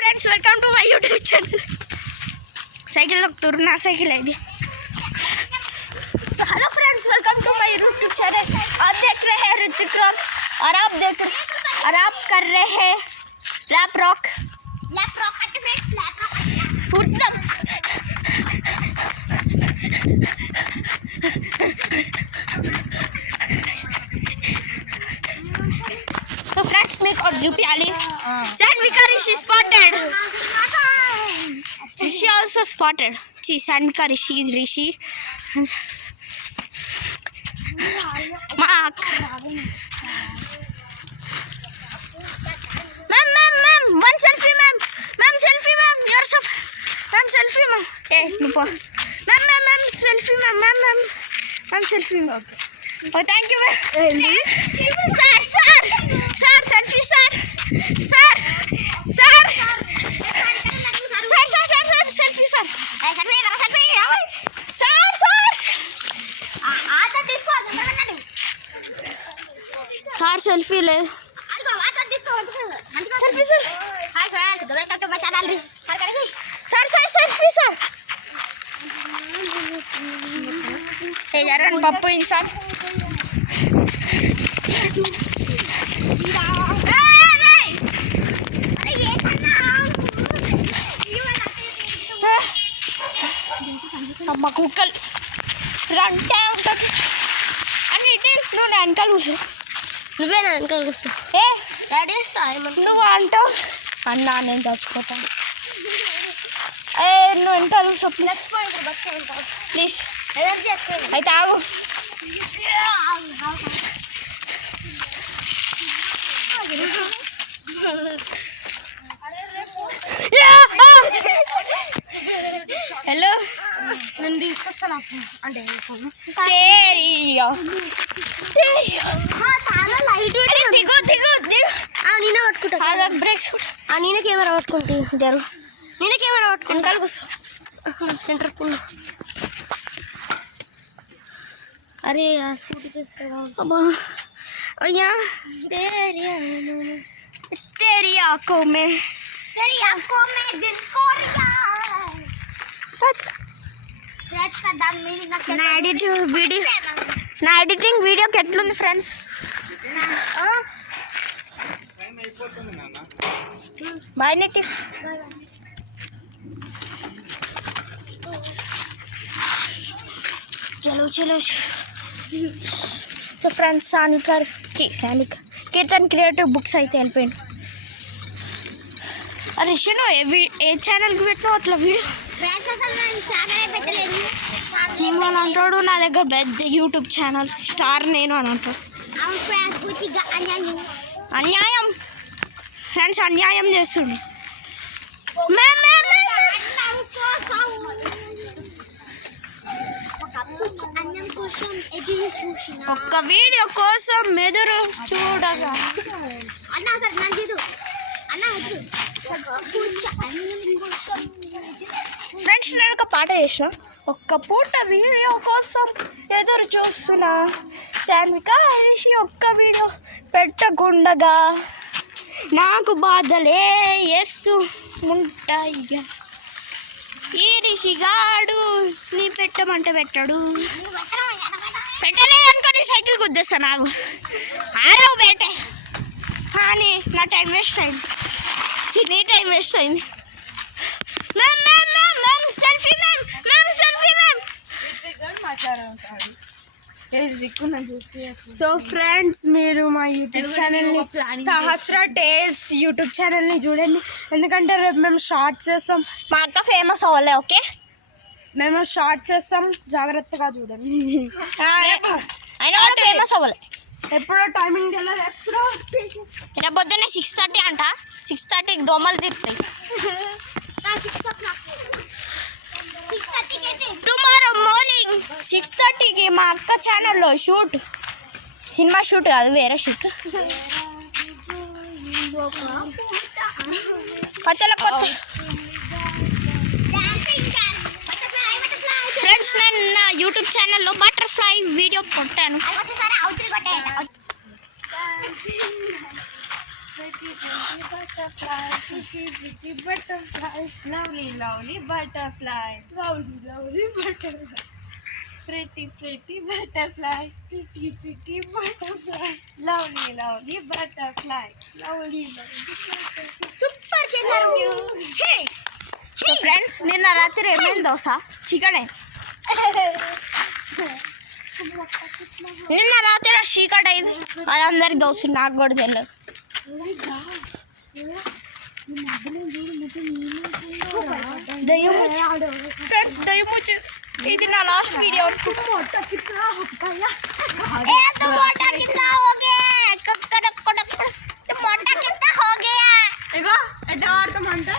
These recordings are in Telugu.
Friends welcome to my YouTube channel. Cycle तुरना साइकिल है so hello friends welcome to my YouTube channel. आप देख रहे हैं ऋतिक रॉक और आप कर रहे हैं rap rock So friends, make or Jupi Ali. Sandvika Rishi spotted. Rishi also spotted. See, Sandvika Rishi. Mark. Ma'am, one selfie, ma'am. Ma'am, selfie, ma'am. Yourself. Ma'am, selfie, ma'am. Hey, Nupa. Ma'am, selfie, ma'am. Ma'am, selfie, ma'am. Oh, thank you, ma'am. Sir, selfie, sir. Selfie, sir. Sir, selfie le. Selfie, sir. Hi friends, welcome to my channel. Sir, selfie, sir. Hey, Jaran, Pappu inside. అమ్మ కుక్కలు రంటే ఉంటుంది అన్నిటి నువ్వు నా వెనకాల కూర్చో నువ్వే నా వెనకాల కూర్చో ఏ డాడీ నువ్వు అంటావు అన్నా నేను చచ్చిపోతాను ఏ నువ్వు వెనకాల కూర్చో ప్లీజ్ ప్లీజ్ అయితే ఆగు హలో నేను తీసుకొస్తాను అంటే చాలా లైట్ నేనే పట్టుకుంటా బ్రేక్స్ నేనే కెమెరా పట్టుకుంటే జరు నేనే కెమెరా పట్టుకుంటా కలుగుస్తా సెంటర్ పుల్ అరే స్కూటీ చేస్తా అమ్మా అయ్యా तेरी आंखों में दिल को నా ఎడిటింగ్ వీడియోకి ఎట్లుంది ఫ్రెండ్స్ బాయ్ నెట్టి చలో సో ఫ్రెండ్స్ సానిక కీర్తన్ క్రియేటివ్ బుక్స్ అయితే వెళ్ళిపోయింది అరే షను ఏ ఛానల్కి పెట్టినావు అట్లా వీడియో నేను అని అంటాడు నా దగ్గర పెద్ద యూట్యూబ్ ఛానల్ స్టార్ నేను అని అంటాడు అన్యాయం ఫ్రెండ్స్ అన్యాయం చేస్తుంది ఒక్క వీడియో కోసం ఎదురు చూడగా ఫ్రెండ్స్ నేను ఒక పాట చేసిన ఒక్క పూట వీడియో కోసం ఎదురు చూస్తున్నా సాన్విక రిషి ఒక్క వీడియో పెట్టకుండగా నాకు బాధలే వేస్తూ ఉంటాయి ఈ రిషిగాడు నీ పెట్టమంటే పెట్టడు పెట్టలే అనుకోని సైకిల్ గుద్దేస్తా నాకు ఆరావు బేటే కానీ నా టైం వేస్ట్ అయింది నీ టైం వేస్ట్ అయింది సో ఫ్రెండ్స్ మీరు మా యూట్యూబ్ ఛానల్ని సహస్ర టేల్స్ యూట్యూబ్ ఛానల్ని చూడండి ఎందుకంటే రేపు మేము షార్ట్స్ చేస్తాం మా అక్క ఫేమస్ అవ్వలే ఓకే మేము షార్ట్ చేస్తాం జాగ్రత్తగా చూడండి అయినా ఫేమస్ అవ్వలే ఎప్పుడో టైమింగ్ తెలియదు ఎప్పుడో రేపు పొద్దున్నే 6:30 అంట 6:30కి దోమలు తిరుగుతాయి టుమారో మార్నింగ్ 6:30కి మా అక్క ఛానల్లో షూట్ సినిమా షూట్ కాదు వేరే షూట్ కొత్త ఫ్రెండ్స్ నేను నా యూట్యూబ్ ఛానల్లో బటర్ఫ్లై వీడియో పెట్టాను butterfly, pretty, pretty butterfly, lovely, lovely butterfly, lovely, lovely butterfly, pretty, pretty butterfly, pretty, pretty butterfly, lovely, lovely butterfly, lovely, lovely butterfly. Super చేశారు. హే సో ఫ్రెండ్స్, నిన్న రాత్రి ఏమైంది దోశ చికెనే. నిన్న రాత్రి చీకట్ అయింది, అది అందరికి దోశ, నాకు కూడా తెలియదు. ఫ్రెండ్స్, దయ్యముచ్చి ఇది నా లాస్ట్ వీడియో. ఇగో ఎట్లా వాడతామంట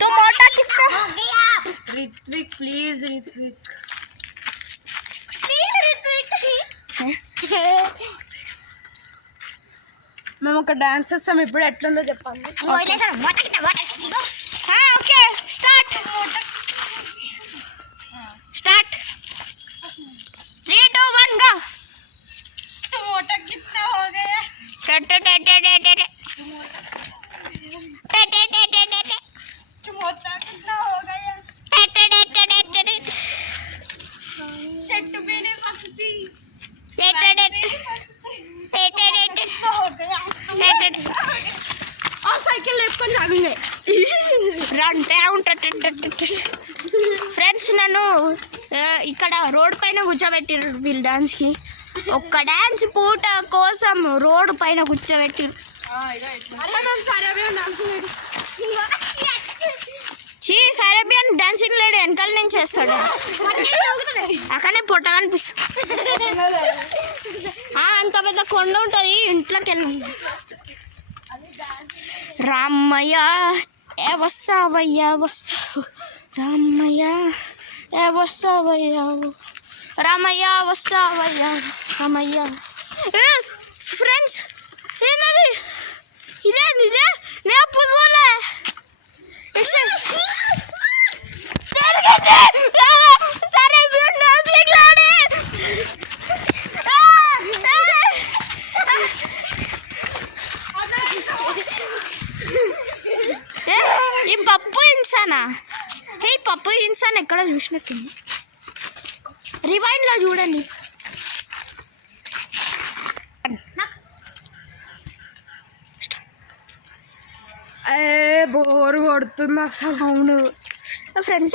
టొమాటో కిత్తా రిత్విక్, ప్లీజ్ రిత్విక్, మేము ఒక డాన్స్ చేస్తాం. ఇప్పుడు ఎట్లుందో చెప్పండి. Okay, start start 3 2 1 go. टमाटा कितना हो गया? टमाटा कितना हो गया? చెట్టు మీదే పసుపు ఆ సైకిల్ లేపుకొని రాగుండే ఫ్రెండ్స్. నన్ను ఇక్కడ రోడ్ పైన కూర్చోబెట్టిర్రు వీళ్ళు డాన్స్కి. ఒక్క డాన్స్ పూట కోసం రోడ్ పైన కూర్చోబెట్టిర్రు. సరేబియన్ డాన్సింగ్ లేడు, వెనకాల నుంచి చేస్తాడు. అక్కడనే పొట్ట కనిపిస్తుంది. అంత పెద్ద కొండ ఉంటుంది, ఇంట్లోకి వెళ్ళి రామయ్య ఏ వస్తావయ్యా వస్తావు, రామయ్య ఏ వస్తావయ్యా, రామయ్య వస్తావయ్యా, రామయ్య. ఫ్రెండ్స్, ఏంటది? ఇదే నే పుజోలే సరే ఈ పప్పు ఇన్సానా, ఈ పప్పు ఇన్సాన్ ఎక్కడ చూసినట్టుంది. రివైండ్లో చూడండి. బోరు కొడుతుంది అసలు. అవును ఫ్రెండ్స్,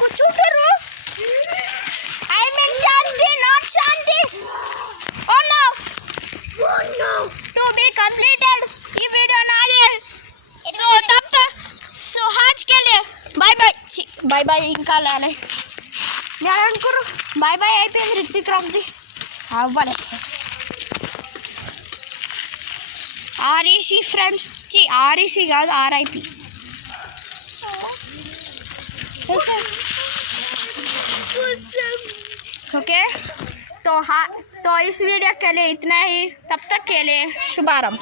కూర్చుంటారు. I mean Shanti, not Shanti. Oh no. To be completed. ये वीडियो नारे. So तब तक so आज के लिए bye bye. Bye bye इनका लाने. ध्यान करो. Bye bye आई पे ऋतिक रख दी. हाँ वाले. REC friends. जी REC का RIP. ओके तो हाँ, तो इस वीडियो के लिए इतना ही. तब तक के लिए शुभारंभ.